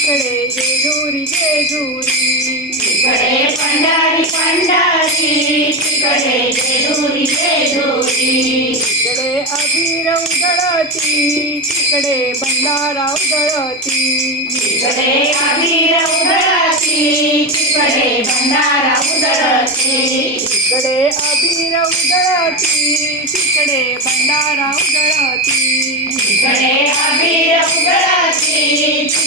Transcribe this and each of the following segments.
तिकडे जेजुरी जेजुरी तिकडे पंढरी पंढरी. तिकडे जेजुरी जेजुरी तिकडे अबीर उधळती तिकडे भंडारा उधळती. तिकडे अबीर उधळती तिकडे भंडारा उधळती.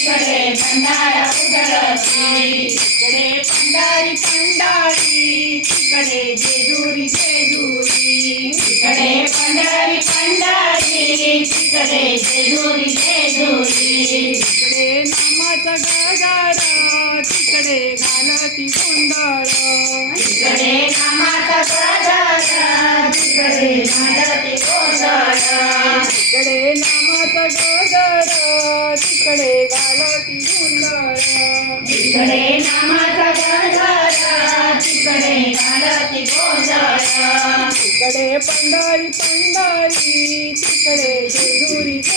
उधळती भंडारा उधळती तिकडे पंढरी पंढरी तिकडे जेजुरी जेजुरी. तिकडे पंढरी पंढरी तिकडे जेजुरी जेजुरी. तिकडे नामाचा गगार तिकडे घालती गोंधळ. तिकडे नामाचा गजर तिकडे घालती गोंधळ. तिकडे नामा गगार तिकडे घालती गोंधळ तिकडे नामाचा गजर तिकडे घालते गोंधळ तिकडे पंढरी पंढरी तिकडे जेजुरी जेजुरी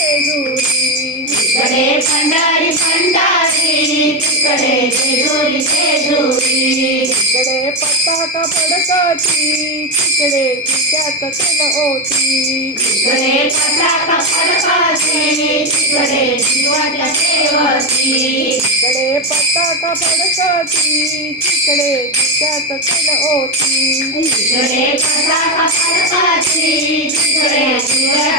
पताका पडकती तिकडे तिच्यात तेल होती. फडकाची तिकडे जीवाच्या देवती तिकडे पताका पडकती तिकडे तिच्यात तेल होती. तिकडे पताका फडकाची तिकडे जीवाच्या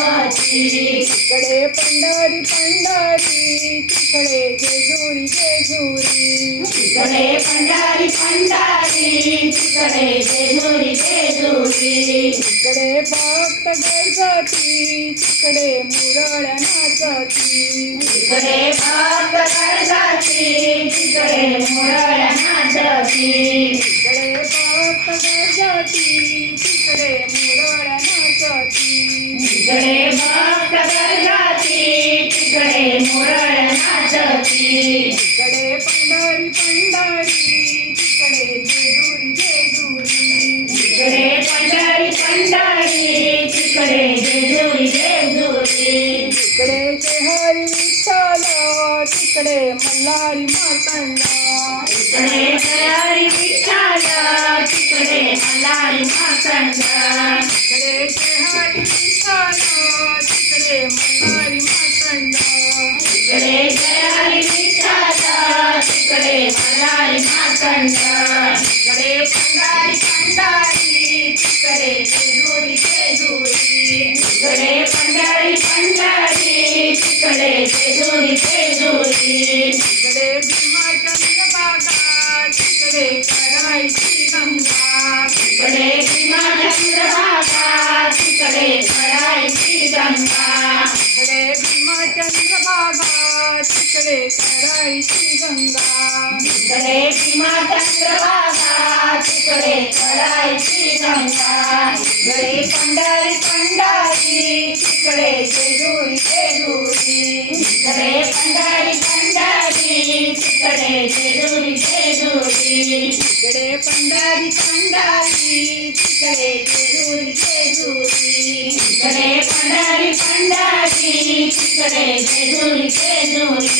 तिकडे पंढरी पंढरी तिकडे जेजुरी जेजुरी. तिकडे पंढरी पंढरी तिकडे जेजुरी जेजुरी. तिकडे भक्त गरजती तिकडे मुरळ्या नाचती. तिकडे भक्त गरजाची तिकडे मोरळ्या नाचती. तिकडे भक्त गरजती तिकडे मुरळ्या नाचती. तिकडे भक्त गरजाची तिकडे मोरळ्या नाचती तिकडे पंढरी पंढरी तिकडे जेजुरी जेजुरी. तिकडे पंढरी पंढरी तिकडे जेजुरी जेजुरी. तिकडे हरी विठ्ठल तिकडे मल्हारी मातंड तिकडे हरी विठ्ठल तिकडे मलारी मातंड तिकडे मलारी मातंड तिकडे पंढरी पंढरी तिकडे जेजुरी जेजुरी. तिकडे पंढरी पंढरी तिकडे जेजुरी जेजुरी. तिकडे भीमाचंद्र बागा तिकडे करायची गंगा. तिकडे भीमा चंद्रभागा तिकडे करायची गंगा. तिकडे भीमाचंद्र बागा तिकडे करायची गंगा. तिकडे भीमा चंद्रभागा तिकडे करायची गंगा. तिकडे पंढरी पंढरी तिकडे जेजुरी जेजुरी. तिकडे पंढरी पंढरी तिकडे जेजुरी जेजुरी. तिकडे पंढरी पंढरी तिकडे जेजुरी जेजुरी. तिकडे पंढरी पंढरी तिकडे जेजुरी जेजुरी.